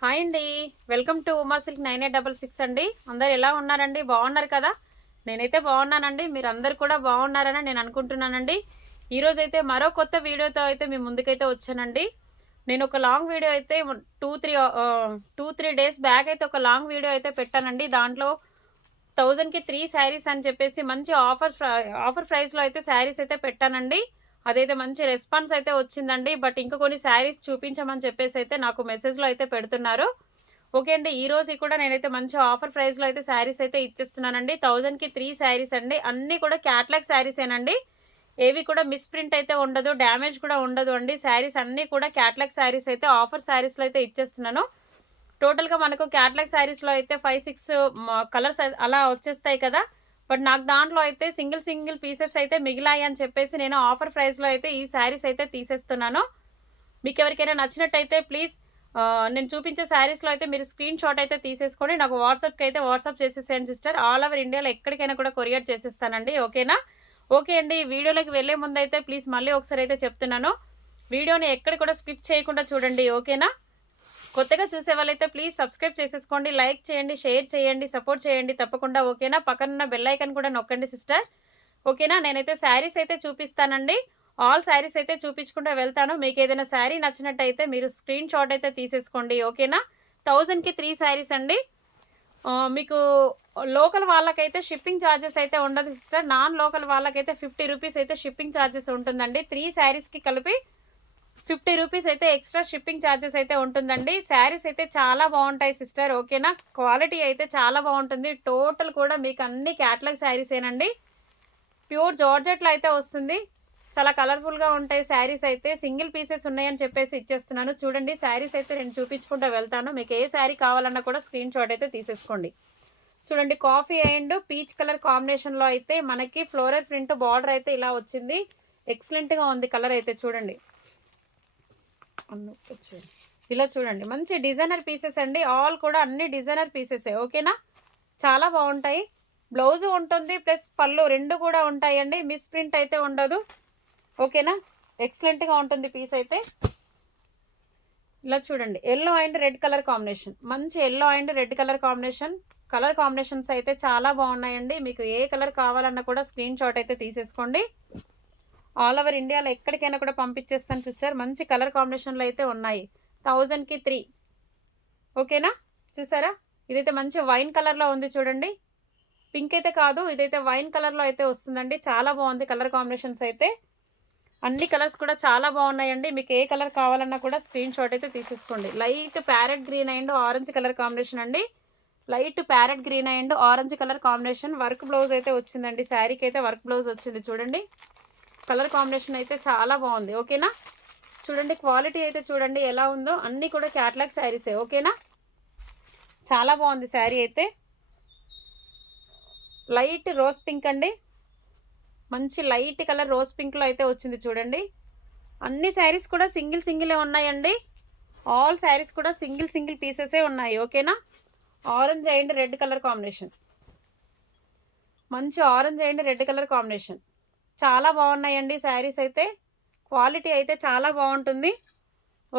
Hi అండి. Welcome to Uma silk nine eight double six అండి. అందరు ఎలా ఉన్నారండి? బాగున్నారు కదా? నేనైతే బాగున్నానండి. మీరు అందరు కూడా బాగున్నారని నేను అనుకుంటున్నానండి. ఈరోజు అయితే మరో కొత్త వీడియోతో అయితే మీ ముందుకైతే వచ్చానండి. నేను ఒక లాంగ్ వీడియో అయితే two three two three days back అయితే ఒక లాంగ్ వీడియో అయితే పెట్టానండి. దాంట్లో థౌజండ్కి త్రీ శారీస్ అని చెప్పేసి మంచి ఆఫర్ ఆఫర్ ప్రైస్లో అయితే శారీస్ అయితే పెట్టానండి. అదైతే మంచి రెస్పాన్స్ అయితే వచ్చిందండి. బట్ ఇంకా కొన్ని శారీస్ చూపించమని చెప్పేసి అయితే నాకు మెసేజ్లో అయితే పెడుతున్నారు. ఓకే అండి ఈ రోజు కూడా నేనైతే మంచి ఆఫర్ ప్రైస్లో అయితే శారీస్ అయితే ఇచ్చేస్తున్నానండి. థౌజండ్కి త్రీ శారీస్ అండి. అన్నీ కూడా క్యాట్లాగ్ శారీసేనండి. ఏవి కూడా మిస్ప్రింట్ అయితే ఉండదు డ్యామేజ్ కూడా ఉండదు అండి. శారీస్ అన్నీ కూడా క్యాట్లాగ్ శారీస్ అయితే ఆఫర్ శారీస్లో అయితే ఇచ్చేస్తున్నాను. టోటల్గా మనకు క్యాట్లాగ్ శారీస్లో అయితే ఫైవ్ సిక్స్ కలర్స్ అలా వచ్చేస్తాయి కదా. బట్ నాకు దాంట్లో అయితే సింగిల్ సింగిల్ పీసెస్ అయితే మిగిలాయి అని చెప్పేసి నేను ఆఫర్ ప్రైస్లో అయితే ఈ శారీస్ అయితే తీసేస్తున్నాను. మీకు ఎవరికైనా నచ్చినట్టయితే ప్లీజ్ నేను చూపించే శారీస్లో అయితే మీరు స్క్రీన్ షాట్ అయితే తీసేసుకొని నాకు వాట్సాప్కి అయితే వాట్సాప్ చేసేసేయండి సిస్టర్. ఆల్ ఓవర్ ఇండియాలో ఎక్కడికైనా కూడా కొరియర్ చేసేస్తానండి. ఓకేనా? ఓకే అండి. వీడియోలోకి వెళ్ళే ముందు అయితే ప్లీజ్ మళ్ళీ ఒకసారి అయితే చెప్తున్నాను. వీడియోని ఎక్కడ కూడా స్కిప్ చేయకుండా చూడండి. ఓకేనా? కొత్తగా చూసే వాళ్ళైతే ప్లీజ్ సబ్స్క్రైబ్ చేసేసుకోండి లైక్ చేయండి షేర్ చేయండి సపోర్ట్ చేయండి. తప్పకుండా ఓకేనా? పక్కనున్న బెల్ ఐకన్ కూడా నొక్కండి సిస్టర్ ఓకేనా? నేనైతే శారీస్ అయితే చూపిస్తానండి. ఆల్ శారీస్ అయితే చూపించుకుంటూ వెళ్తాను. మీకు ఏదైనా శారీ నచ్చినట్టయితే మీరు స్క్రీన్ షాట్ అయితే తీసేసుకోండి. ఓకేనా? థౌజండ్కి త్రీ శారీస్ అండి. మీకు లోకల్ వాళ్ళకైతే షిప్పింగ్ ఛార్జెస్ అయితే ఉండదు సిస్టర్ నాన్ లోకల్ వాళ్ళకైతే ఫిఫ్టీ రూపీస్ అయితే షిప్పింగ్ ఛార్జెస్ ఉంటుందండి. త్రీ శారీస్కి కలిపి ఫిఫ్టీ రూపీస్ అయితే ఎక్స్ట్రా షిప్పింగ్ ఛార్జెస్ అయితే ఉంటుందండి. శారీస్ అయితే చాలా బాగుంటాయి సిస్టర్ ఓకేనా? క్వాలిటీ అయితే చాలా బాగుంటుంది. టోటల్ కూడా మీకు అన్ని క్యాటలాగ్ శారీసేనండి ప్యూర్ జార్జెట్లో అయితే వస్తుంది. చాలా కలర్ఫుల్గా ఉంటాయి శారీస్ అయితే. సింగిల్ పీసెస్ ఉన్నాయని చెప్పేసి ఇచ్చేస్తున్నాను. చూడండి శారీస్ అయితే నేను చూపించుకుంటూ వెళ్తాను. మీకు ఏ శారీ కావాలన్నా కూడా స్క్రీన్ షాట్ అయితే తీసేసుకోండి. చూడండి కాఫీ అండ్ పీచ్ కలర్ కాంబినేషన్లో అయితే మనకి ఫ్లోరల్ ప్రింట్ బార్డర్ అయితే ఇలా వచ్చింది. ఎక్సలెంట్గా ఉంది కలర్ అయితే చూడండి. ఇలా చూడండి. మంచి డిజైనర్ పీసెస్ అండి. ఆల్ కూడా అన్ని డిజైనర్ పీసెసే. ఓకేనా? చాలా బాగుంటాయి. బ్లౌజ్ ఉంటుంది ప్లస్ పళ్ళు రెండు కూడా ఉంటాయండి. మిస్ ప్రింట్ అయితే ఉండదు. ఓకేనా? ఎక్సలెంట్గా ఉంటుంది పీస్ అయితే. ఇలా చూడండి. Yellow and red colour combination. మంచి yellow and red colour combination. Colour combinations అయితే చాలా బాగున్నాయండి. మీకు ఏ కలర్ కావాలన్నా కూడా స్క్రీన్ షాట్ అయితే తీసేసుకోండి. ఆల్ ఓవర్ ఇండియాలో ఎక్కడికైనా కూడా పంపించేస్తాను సిస్టర్. మంచి కలర్ కాంబినేషన్లో అయితే ఉన్నాయి. థౌజండ్కి త్రీ. ఓకేనా? చూసారా? ఇదైతే మంచి వైన్ కలర్లో ఉంది చూడండి. పింక్ అయితే కాదు ఇదైతే వైన్ కలర్లో అయితే వస్తుందండి. చాలా బాగుంది కలర్ కాంబినేషన్స్ అయితే. అన్ని కలర్స్ కూడా చాలా బాగున్నాయండి. మీకు ఏ కలర్ కావాలన్నా కూడా స్క్రీన్ షాట్ అయితే తీసేసుకోండి. Light parrot green and orange colour combination అండి. Light parrot green and orange colour combination. Work blouse అయితే వచ్చిందండి. శారీకి అయితే వర్క్ బ్లౌజ్ వచ్చింది చూడండి. కలర్ కాంబినేషన్ అయితే చాలా బాగుంది. ఓకేనా? చూడండి క్వాలిటీ అయితే చూడండి ఎలా ఉందో. అన్నీ కూడా క్యాట్లాగ్ శారీసే ఓకేనా? చాలా బాగుంది శారీ అయితే. లైట్ రోజ్ పింక్ అండి. మంచి లైట్ కలర్ రోజ్ పింక్లో అయితే వచ్చింది చూడండి. అన్ని శారీస్ కూడా సింగిల్ సింగిలే ఉన్నాయండి. ఆల్ శారీస్ కూడా సింగిల్ సింగిల్ పీసెసే ఉన్నాయి. ఓకేనా? Orange and red colour combination మంచి orange and red colour combination చాలా బాగున్నాయండి శారీస్ అయితే. క్వాలిటీ అయితే చాలా బాగుంటుంది.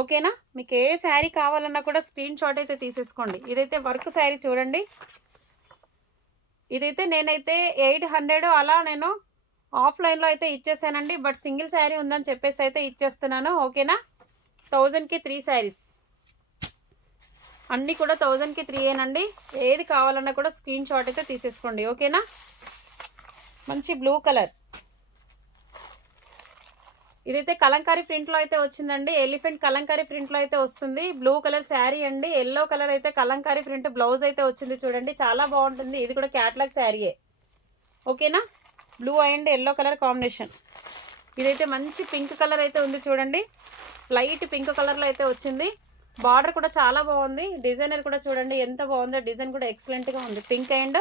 ఓకేనా? మీకు ఏ శారీ కావాలన్నా కూడా స్క్రీన్ షాట్ అయితే తీసేసుకోండి. ఇదైతే వర్క్ శారీ చూడండి. ఇదైతే నేనైతే ఎయిట్ హండ్రెడ్ అలా నేను ఆఫ్లైన్లో అయితే ఇచ్చేసానండి. బట్ సింగిల్ శారీ ఉందని చెప్పేసి అయితే ఇచ్చేస్తున్నాను. ఓకేనా? థౌజండ్కి త్రీ శారీస్. అన్నీ కూడా థౌజండ్కి త్రీ ఏనండి. ఏది కావాలన్నా కూడా స్క్రీన్ షాట్ అయితే తీసేసుకోండి. ఓకేనా? మంచి బ్లూ కలర్. ఇదైతే కలంకారీ ప్రింట్లో అయితే వచ్చిందండి. ఎలిఫెంట్ కలంకారీ ప్రింట్లో అయితే వస్తుంది. బ్లూ కలర్ శారీ అండి. ఎల్లో కలర్ అయితే కలంకారీ ప్రింట్ బ్లౌజ్ అయితే వచ్చింది చూడండి. చాలా బాగుంటుంది. ఇది కూడా క్యాట్లాగ్ శారీయే ఓకేనా blue and yellow colour combination ఇదైతే మంచి పింక్ కలర్ అయితే ఉంది చూడండి. లైట్ పింక్ కలర్లో అయితే వచ్చింది. బార్డర్ కూడా చాలా బాగుంది. డిజైనర్ కూడా చూడండి ఎంత బాగుందో. డిజైన్ కూడా ఎక్సలెంట్గా ఉంది. పింక్ అండ్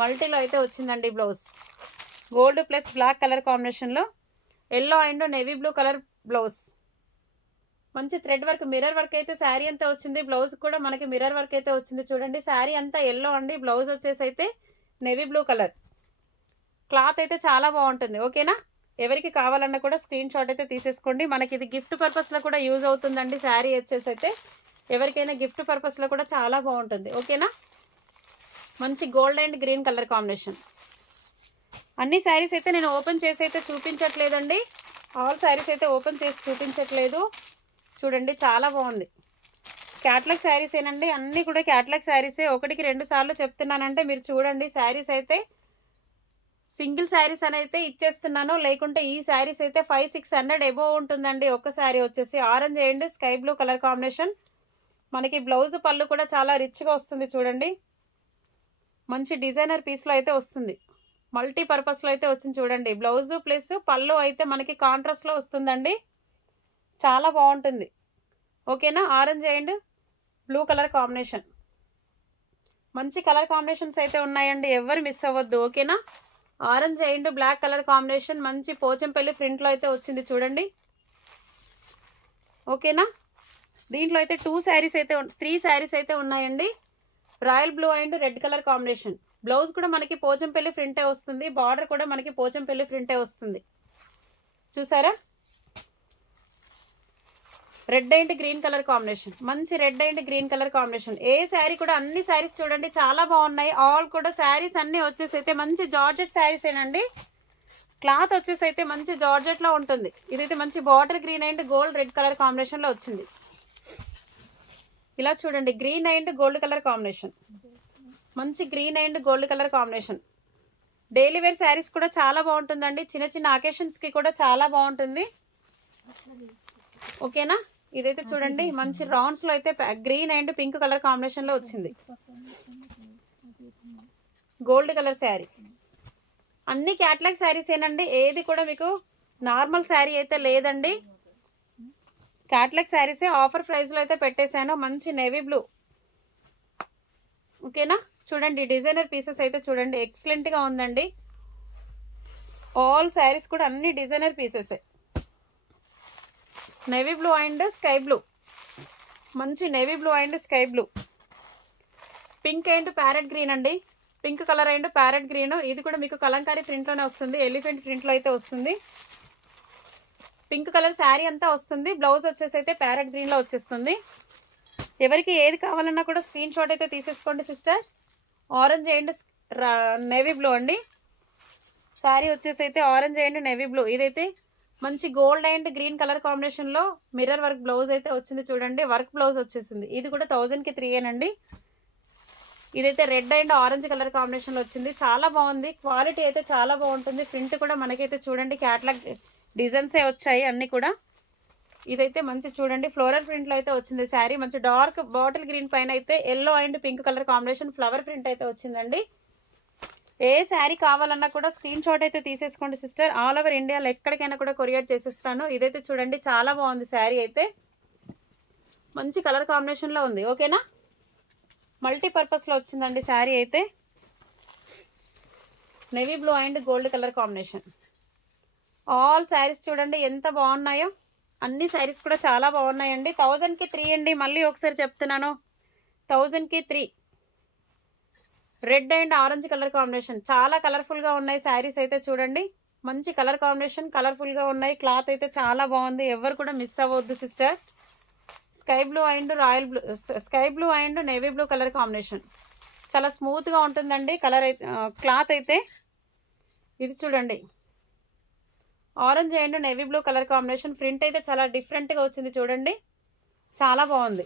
మల్టీలో అయితే వచ్చిందండి blouse gold plus black colour కాంబినేషన్లో yellow and navy blue colour blouse. మంచి థ్రెడ్ వర్క్ మిర్రర్ వర్క్ అయితే శారీ అంతా వచ్చింది. బ్లౌజ్ కూడా మనకి మిర్రర్ వర్క్ అయితే వచ్చింది చూడండి. శారీ అంతా ఎల్లో అండి. బ్లౌజ్ వచ్చేసి అయితే నేవీ బ్లూ కలర్. క్లాత్ అయితే చాలా బాగుంటుంది. ఓకేనా? ఎవరికి కావాలన్నా కూడా స్క్రీన్ షాట్ అయితే తీసేసుకోండి. మనకి ఇది గిఫ్ట్ పర్పస్లో కూడా యూజ్ అవుతుందండి శారీ వచ్చేసి అయితే. ఎవరికైనా గిఫ్ట్ పర్పస్లో కూడా చాలా బాగుంటుంది. ఓకేనా? మంచి gold and green colour combination. అన్ని శారీస్ అయితే నేను ఓపెన్ చేసి అయితే చూపించట్లేదండి. ఆల్ శారీస్ అయితే ఓపెన్ చేసి చూపించట్లేదు. చూడండి చాలా బాగుంది. క్యాట్లాగ్ శారీస్ ఏనండి? అన్నీ కూడా క్యాట్లాగ్ శారీసే ఒకటికి రెండు సార్లు చెప్తున్నానంటే మీరు చూడండి శారీస్ అయితే సింగిల్ శారీస్ అని అయితే ఇచ్చేస్తున్నాను. లేకుంటే ఈ శారీస్ అయితే ఫైవ్ సిక్స్ హండ్రెడ్ ఎబో ఉంటుందండి. ఒక శారీ వచ్చేసి orange and sky blue colour combination. మనకి బ్లౌజ్ పళ్ళు కూడా చాలా రిచ్గా వస్తుంది చూడండి. మంచి డిజైనర్ పీస్లో అయితే వస్తుంది. మల్టీ పర్పస్లో అయితే వచ్చింది చూడండి. బ్లౌజ్ ప్లస్ పళ్ళు అయితే మనకి కాంట్రాస్ట్లో వస్తుందండి. చాలా బాగుంటుంది. ఓకేనా? Orange and blue colour combination. మంచి కలర్ కాంబినేషన్స్ అయితే ఉన్నాయండి. ఎవరు మిస్ అవ్వద్దు. ఓకేనా? Orange and black colour combination మంచి పోచంపల్లి ఫ్రంట్లో అయితే వచ్చింది చూడండి. ఓకేనా? దీంట్లో అయితే టూ శారీస్ అయితే త్రీ శారీస్ అయితే ఉన్నాయండి. Royal blue and red colour combination. Blouse కూడా మనకి పోచంపల్లి ఫ్రింటే వస్తుంది. బార్డర్ కూడా మనకి పోచంపల్లి ఫ్రింటే వస్తుంది. చూసారా? Red and green colour combination మంచి red and green colour combination ఏ శారీ కూడా అన్ని శారీస్ చూడండి చాలా బాగున్నాయి. ఆల్ కూడా శారీస్ అన్నీ వచ్చేసి అయితే మంచి జార్జెట్ శారీస్ ఏనండి. క్లాత్ వచ్చేసి అయితే మంచి జార్జెట్లో ఉంటుంది. ఇదైతే మంచి border green and gold red colour కాంబినేషన్లో వచ్చింది. ఇలా చూడండి green and gold colour combination మంచి green and gold colour combination. Daily wear saris కూడా చాలా బాగుంటుందండి. చిన్న చిన్న అకేషన్స్కి కూడా చాలా బాగుంటుంది. ఓకేనా? ఇదైతే చూడండి. మంచి రౌండ్స్లో అయితే గ్రీన్ అండ్ పింక్ కలర్ కాంబినేషన్లో వచ్చింది. Gold colour sari. అన్ని క్యాట్లాగ్ శారీస్ ఏనండి? ఏది కూడా మీకు నార్మల్ శారీ అయితే లేదండి. క్యాట్లాగ్ శారీసే ఆఫర్ ప్రైస్లో అయితే పెట్టేశాను. మంచి నేవీ బ్లూ. ఓకేనా? చూడండి డిజైనర్ పీసెస్ అయితే చూడండి ఎక్సలెంట్గా ఉందండి. ఆల్ శారీస్ కూడా అన్ని designer పీసెసే navy blue and sky blue మంచి navy blue and sky blue pink and parrot green అండి. Pink colour and parrot green ఇది కూడా మీకు కలంకారీ ప్రింట్లోనే వస్తుంది. ఎలిఫెంట్ ప్రింట్లో అయితే వస్తుంది. పింక్ కలర్ శారీ అంతా వస్తుంది. బ్లౌజ్ వచ్చేసి అయితే ప్యారెట్ గ్రీన్లో వచ్చేస్తుంది. ఎవరికి ఏది కావాలన్నా కూడా స్క్రీన్ షాట్ అయితే తీసేసుకోండి sister orange and navy blue అండి. శారీ వచ్చేసి అయితే ఆరెంజ్ అండ్ నేవీ బ్లూ ఇదైతే మంచి గోల్డ్ అండ్ గ్రీన్ కలర్ కాంబినేషన్లో మిర్రర్ వర్క్ బ్లౌజ్ అయితే వచ్చింది చూడండి. వర్క్ బ్లౌజ్ వచ్చేసింది. ఇది కూడా థౌజండ్కి త్రీ అండి ఇదైతే రెడ్ అండ్ ఆరెంజ్ కలర్ కాంబినేషన్లో వచ్చింది. చాలా బాగుంది. క్వాలిటీ అయితే చాలా బాగుంటుంది. ప్రింట్ కూడా మనకైతే చూడండి. క్యాట్లాగ్ డిజైన్సే వచ్చాయి అన్నీ కూడా. ఇదైతే మంచి చూడండి. ఫ్లోరల్ ప్రింట్లో అయితే వచ్చింది శారీ. మంచి డార్క్ బాటిల్ గ్రీన్ పైన అయితే yellow and pink colour combination flower print అయితే వచ్చిందండి. ఏ శారీ కావాలన్నా కూడా స్క్రీన్ షాట్ అయితే తీసేసుకోండి సిస్టర్. ఆల్ ఓవర్ ఇండియాలో ఎక్కడికైనా కూడా కొరియర్ చేసిస్తాను. ఇదైతే చూడండి చాలా బాగుంది శారీ అయితే. మంచి కలర్ కాంబినేషన్లో ఉంది. ఓకేనా? మల్టీపర్పస్లో వచ్చిందండి శారీ అయితే. Navy blue and gold colour combination. All saris చూడండి ఎంత బాగున్నాయో. అన్ని శారీస్ కూడా చాలా బాగున్నాయండి. థౌజండ్కి త్రీ అండి. మళ్ళీ ఒకసారి చెప్తున్నాను. థౌజండ్కి three red and orange colour combination చాలా కలర్ఫుల్గా ఉన్నాయి శారీస్ అయితే చూడండి. మంచి కలర్ కాంబినేషన్ కలర్ఫుల్గా ఉన్నాయి. క్లాత్ అయితే చాలా బాగుంది. ఎవరు కూడా మిస్ అవ్వద్దు sister sky blue and royal blue sky blue and navy blue colour combination చాలా స్మూత్గా ఉంటుందండి. కలర్ అయితే క్లాత్ అయితే. ఇది చూడండి. Orange and navy blue colour combination print అయితే చాలా డిఫరెంట్గా వచ్చింది చూడండి. చాలా బాగుంది.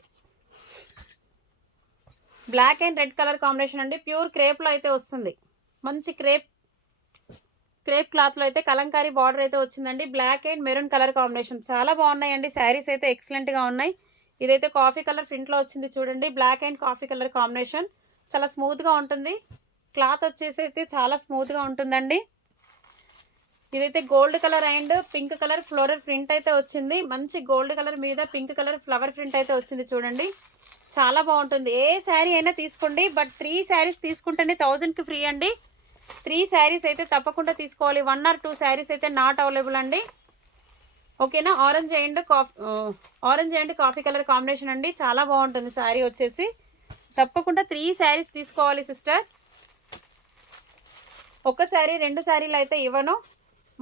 Black and red colour combination అండి. ప్యూర్ క్రేప్లో అయితే వస్తుంది. మంచి క్రేప్ క్రేప్ క్లాత్లో అయితే కలంకారీ బార్డర్ అయితే వచ్చిందండి. Black and maroon colour combination చాలా బాగున్నాయండి. శారీస్ అయితే ఎక్సలెంట్గా ఉన్నాయి. ఇదైతే కాఫీ కలర్ ప్రింట్లో వచ్చింది చూడండి. Black and coffee colour combination. చాలా స్మూత్గా ఉంటుంది. క్లాత్ వచ్చేసి అయితే చాలా స్మూత్గా ఉంటుందండి. ఇదైతే gold colour and pink colour floral print అయితే వచ్చింది. మంచి గోల్డ్ కలర్ మీద పింక్ కలర్ ఫ్లవర్ ప్రింట్ అయితే వచ్చింది చూడండి. చాలా బాగుంటుంది. ఏ శారీ అయినా తీసుకోండి బట్ త్రీ శారీస్ తీసుకుంటేనే థౌజండ్కి ఫ్రీ అండి. త్రీ శారీస్ అయితే తప్పకుండా తీసుకోవాలి. వన్ ఆర్ టూ శారీస్ అయితే నాట్ అవైలబుల్ అండి. ఓకేనా orange and coffee orange and coffee colour combination అండి. చాలా బాగుంటుంది శారీ వచ్చేసి. తప్పకుండా త్రీ శారీస్ తీసుకోవాలి సిస్టర్. ఒక శారీ రెండు శారీలు అయితే ఇవ్వను.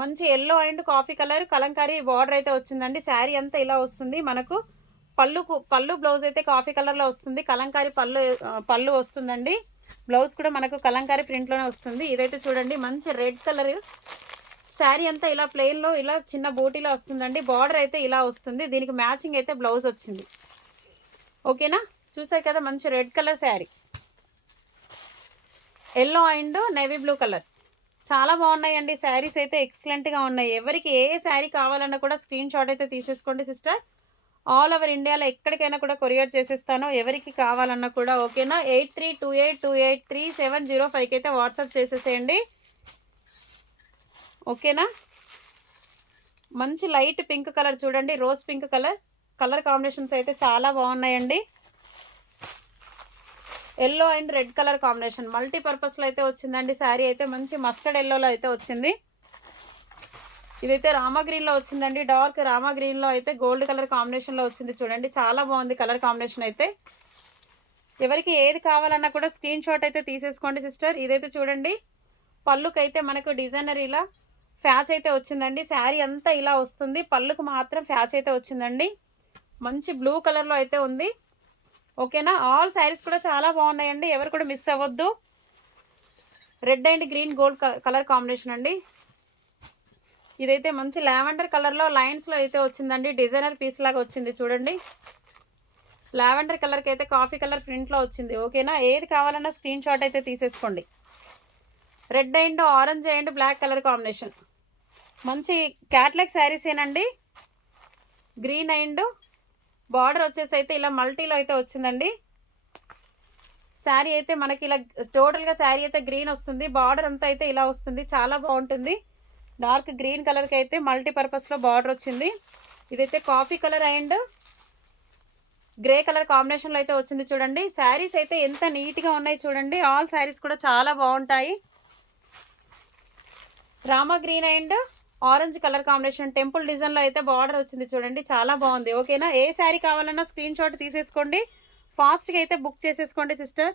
మంచి yellow and coffee colour Kalamkari border అయితే వచ్చిందండి. శారీ అంతా ఇలా వస్తుంది. మనకు పళ్ళుకు పళ్ళు బ్లౌజ్ అయితే కాఫీ కలర్లో వస్తుంది. కలంకారీ పళ్ళు పళ్ళు వస్తుందండి. బ్లౌజ్ కూడా మనకు కలంకారీ ప్రింట్లోనే వస్తుంది. ఇదైతే చూడండి మంచి రెడ్ కలర్ శారీ అంతా ఇలా ప్లెయిన్లో ఇలా చిన్న బూటీలో వస్తుందండి. బార్డర్ అయితే ఇలా వస్తుంది. దీనికి మ్యాచింగ్ అయితే బ్లౌజ్ వచ్చింది. ఓకేనా చూసారు కదా మంచి red colour sari. Yellow and navy blue colour చాలా బాగున్నాయండి. శారీస్ అయితే ఎక్సలెంట్గా ఉన్నాయి. ఎవరికి ఏ శారీ కావాలన్నా కూడా స్క్రీన్ షాట్ అయితే తీసేసుకోండి సిస్టర్. ఆల్ ఓవర్ ఇండియాలో ఎక్కడికైనా కూడా కొరియర్ చేసేస్తాను. ఎవరికి కావాలన్నా కూడా ఓకేనా? Eight three two eight two eight three seven zero ఫైవ్కి అయితే వాట్సాప్ చేసేసేయండి. ఓకేనా? మంచి లైట్ పింక్ కలర్ చూడండి. Rose pink colour. Colour combinations అయితే చాలా బాగున్నాయండి. Yellow and red colour combination. Multi పర్పస్లో అయితే వచ్చిందండి. శారీ అయితే మంచి మస్టర్డ్ ఎల్లోలో అయితే వచ్చింది. ఇదైతే రామా గ్రీన్లో వచ్చిందండి. డార్క్ రామా గ్రీన్లో అయితే గోల్డ్ కలర్ కాంబినేషన్లో వచ్చింది చూడండి. చాలా బాగుంది కలర్ కాంబినేషన్ అయితే. ఎవరికి ఏది కావాలన్నా కూడా స్క్రీన్ షాట్ అయితే తీసేసుకోండి సిస్టర్ ఇదైతే చూడండి. పళ్ళుకైతే అయితే మనకు డిజైనర్ ఇలా ఫ్యాచ్ అయితే వచ్చిందండి. శారీ అంతా ఇలా వస్తుంది. పళ్ళుకు మాత్రం ఫ్యాచ్ అయితే వచ్చిందండి. మంచి బ్లూ కలర్లో అయితే ఉంది. ఓకేనా? ఆల్ శారీస్ కూడా చాలా బాగున్నాయండి. ఎవరు కూడా మిస్ అవ్వద్దు. Red and green gold colour combination అండి. ఇదైతే మంచి లావెండర్ కలర్లో లైన్స్లో అయితే వచ్చిందండి. డిజైనర్ పీస్ లాగా వచ్చింది చూడండి. లావెండర్ కలర్కి అయితే కాఫీ కలర్ ప్రింట్లో వచ్చింది. ఓకేనా? ఏది కావాలన్నా స్క్రీన్ షాట్ అయితే తీసేసుకోండి. Red and orange and black colour combination మంచి క్యాట్లాగ్ శారీస్ ఏనండి. గ్రీన్ అండ్ బార్డర్ వచ్చేసి అయితే ఇలా మల్టీలో అయితే వచ్చిందండి. శారీ అయితే మనకి ఇలా టోటల్గా శారీ అయితే గ్రీన్ వస్తుంది. బార్డర్ అంతా అయితే ఇలా వస్తుంది. చాలా బాగుంటుంది. డార్క్ గ్రీన్ కలర్కి అయితే మల్టీ పర్పస్లో బార్డర్ వచ్చింది. ఇదైతే coffee colour and grey colour కాంబినేషన్లో అయితే వచ్చింది చూడండి. శారీస్ అయితే ఎంత నీట్గా ఉన్నాయి చూడండి. ఆల్ శారీస్ కూడా చాలా బాగుంటాయి. Rama green and orange colour combination temple డిజైన్లో అయితే బార్డర్ వచ్చింది చూడండి చాలా బాగుంది. ఓకేనా? ఏ శారీ కావాలన్నా స్క్రీన్ షాట్ తీసేసుకోండి. ఫాస్ట్గా అయితే బుక్ చేసేసుకోండి సిస్టర్.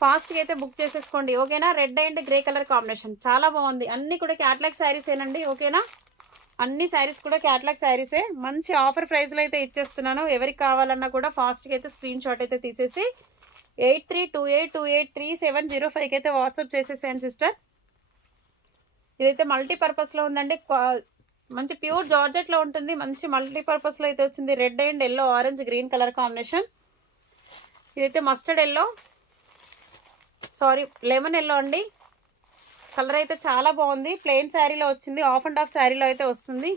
ఫాస్ట్గా అయితే బుక్ చేసేసుకోండి ఓకేనా? Red and grey colour combination చాలా బాగుంది. అన్నీ కూడా క్యాట్లాగ్ శారీస్ ఏనండి ఓకేనా? అన్ని శారీస్ కూడా క్యాట్లాగ్ శారీసే మంచి ఆఫర్ ప్రైస్లో అయితే ఇచ్చేస్తున్నాను. ఎవరికి కావాలన్నా కూడా ఫాస్ట్గా అయితే స్క్రీన్ షాట్ అయితే తీసేసి eight three two eight two eight three seven zero ఫైవ్కి అయితే వాట్సాప్ చేసేసాను సిస్టర్. ఇదైతే మల్టీపర్పస్లో ఉందండి. మంచి ప్యూర్ జార్జెట్లో ఉంటుంది. మంచి మల్టీపర్పస్లో అయితే వచ్చింది. Red and yellow orange green colour combination. ఇదైతే mustard yellow. Sorry lemon yellow అండి. కలర్ అయితే చాలా బాగుంది. ప్లెయిన్ శారీలో వచ్చింది. ఆఫ్ అండ్ ఆఫ్ శారీలో అయితే వస్తుంది.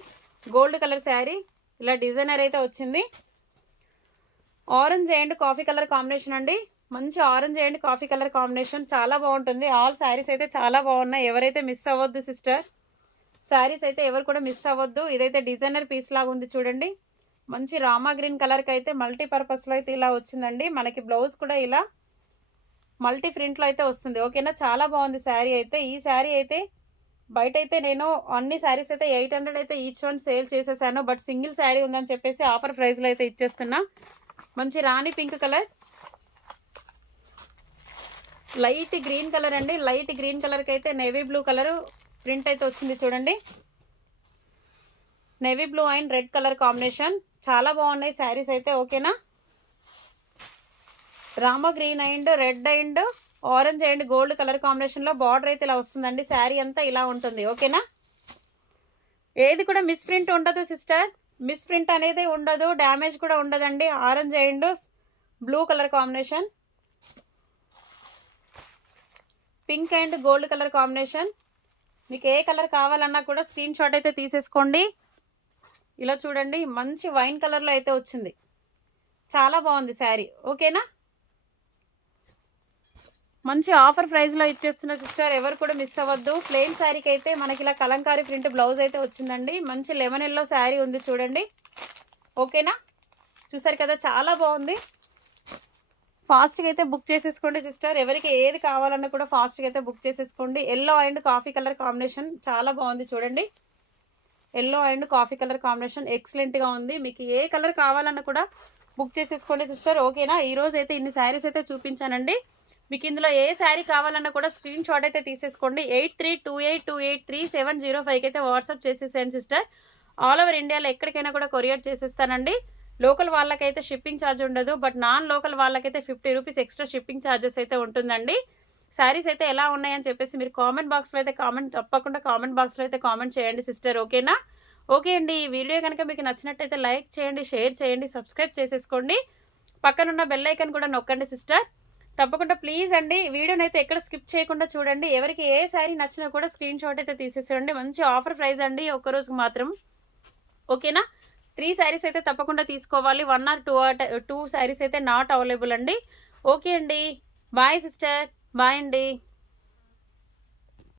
Gold colour sari. ఇలా డిజైనర్ అయితే వచ్చింది. Orange and coffee colour combination అండి. మంచి orange and coffee colour combination. చాలా బాగుంటుంది. ఆల్ శారీస్ అయితే చాలా బాగున్నాయి. ఎవరైతే మిస్ అవ్వద్దు సిస్టర్ శారీస్ అయితే ఎవరు కూడా మిస్ అవ్వద్దు. ఇదైతే డిజైనర్ పీస్ లాగా ఉంది చూడండి. మంచి రామా గ్రీన్ కలర్కి అయితే మల్టీపర్పస్లో అయితే ఇలా వచ్చిందండి. మనకి బ్లౌజ్ కూడా ఇలా మల్టీ ప్రింట్లో అయితే వస్తుంది. ఓకేనా చాలా బాగుంది శారీ అయితే. ఈ శారీ అయితే బయట అయితే నేను అన్ని శారీస్ అయితే ఎయిట్ హండ్రెడ్ అయితే ఈచ్ వన్ సేల్ చేసేసాను. బట్ సింగిల్ శారీ ఉందని చెప్పేసి ఆఫర్ ప్రైస్లో అయితే ఇచ్చేస్తున్నా. మంచి rani pink colour. Light green colour అండి. లైట్ గ్రీన్ కలర్కి అయితే నేవీ బ్లూ కలర్ ప్రింట్ అయితే వచ్చింది చూడండి. Navy blue and red colour combination. చాలా బాగున్నాయి శారీస్ అయితే ఓకేనా? Rama green and red and orange and gold colour కాంబినేషన్లో బార్డర్ అయితే ఇలా వస్తుందండి. శారీ అంతా ఇలా ఉంటుంది ఓకేనా? ఏది కూడా మిస్ ప్రింట్ ఉండదు సిస్టర్. మిస్ ప్రింట్ అనేది ఉండదు డ్యామేజ్ కూడా ఉండదండి. Orange and blue colour combination. Pink and gold colour combination. మీకు ఏ కలర్ కావాలన్నా కూడా స్క్రీన్ షాట్ అయితే తీసేసుకోండి. ఇలా చూడండి మంచి వైన్ కలర్లో అయితే వచ్చింది. చాలా బాగుంది శారీ. ఓకేనా? మంచి ఆఫర్ ప్రైస్లో ఇచ్చేస్తున్న సిస్టర్ ఎవరు కూడా మిస్ అవ్వద్దు. ప్లెయిన్ శారీకి అయితే మనకి ఇలా కలంకారీ ప్రింట్ బ్లౌజ్ అయితే వచ్చిందండి. మంచి లెమన్ ఎల్లో శారీ ఉంది చూడండి. ఓకేనా? చూసారు కదా చాలా బాగుంది. ఫాస్ట్గా అయితే బుక్ చేసేసుకోండి సిస్టర్. ఎవరికి ఏది కావాలన్నా కూడా ఫాస్ట్గా అయితే బుక్ చేసేసుకోండి. Yellow and coffee colour combination చాలా బాగుంది చూడండి. Yellow and coffee colour combination ఎక్సలెంట్గా ఉంది. మీకు ఏ కలర్ కావాలన్నా కూడా బుక్ చేసేసుకోండి సిస్టర్. ఓకేనా? ఈరోజు అయితే ఇన్ని శారీస్ అయితే చూపించానండి. మీకు ఇందులో ఏ శారీ కావాలన్నా కూడా స్క్రీన్ షాట్ అయితే తీసేసుకోండి. Eight three two eight two eight three seven zero ఫైవ్కి అయితే వాట్సాప్ చేసేసాను సిస్టర్. ఆల్ ఓవర్ ఇండియాలో ఎక్కడికైనా కూడా కొరియర్ చేసేస్తానండి. లోకల్ వాళ్ళకైతే షిప్పింగ్ ఛార్జ్ ఉండదు బట్ నాన్ లోకల్ వాళ్ళకైతే fifty rupees extra shipping charges అయితే ఉంటుందండి. శారీస్ అయితే ఎలా ఉన్నాయని చెప్పేసి మీరు కామెంట్ బాక్స్లో అయితే కామెంట్ తప్పకుండా కామెంట్ బాక్స్లో అయితే కామెంట్ చేయండి సిస్టర్ ఓకేనా? ఓకే అండి ఈ వీడియో కనుక మీకు నచ్చినట్టయితే లైక్ చేయండి షేర్ చేయండి సబ్స్క్రైబ్ చేసేసుకోండి. పక్కనున్న బెల్ ఐకన్ కూడా నొక్కండి సిస్టర్. తప్పకుండా ప్లీజ్ అండి వీడియోని అయితే ఎక్కడ స్కిప్ చేయకుండా చూడండి. ఎవరికి ఏ శారీ నచ్చినా కూడా స్క్రీన్ షాట్ అయితే తీసేసేయండి. మంచి ఆఫర్ ప్రైస్ అండి ఒక్కరోజుకి మాత్రం. ఓకేనా? త్రీ శారీస్ అయితే తప్పకుండా తీసుకోవాలి. One or two two saris అయితే నాట్ అవైలబుల్ అండి. ఓకే అండి. బాయ్ సిస్టర్ బాయ్ అండి.